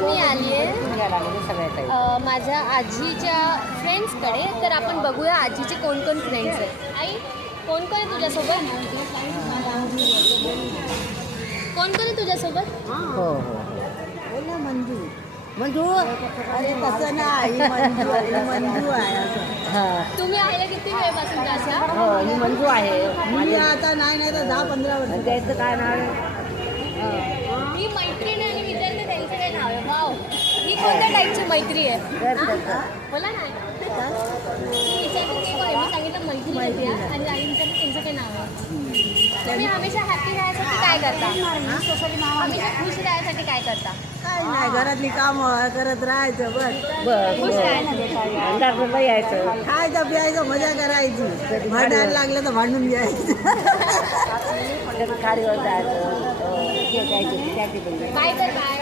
आज मी आली आहे सगळ्या माझ्या आजीच्या फ्रेंड्सकडे. तर आपण बघूया आजीचे कोण कोण फ्रेंड्स आहेत. आई कोण कोण आहे तुझ्यासोबत? कोण कोण आहे तुझ्यासोबत? हो हो मंजू मंजू अरे तसं नाही मंजू आहे असं. हां तुम्ही आले किती वेळपासून त्याच्या? हो ही मंजू आहे. मी आता नाही तर 10-15 वर्ष. त्याचं काय नाव आहे? ही मैत्रीण आणि विद्यार्थी त्यांचं काय नाव आहे? वाव, ही कोणत्या टाईपची मैत्री आहे? बोला ना. मी सांगितलं मैत्री आणि आईंचं त्यांचं काय नाव आहे? तुम्ही हमेशा हॅपी राहण्यासाठी काय करता? हमेशा खुश राहण्यासाठी काय करता? काय नाही घरातली कामं करत राहायचं बस खुश राहण्यासाठी. बस यायचं खायचं प्यायचं मजा करायची. भांडायला लागलं तर भांडून घ्यायचं. खाडीवर जायचं काय तर काय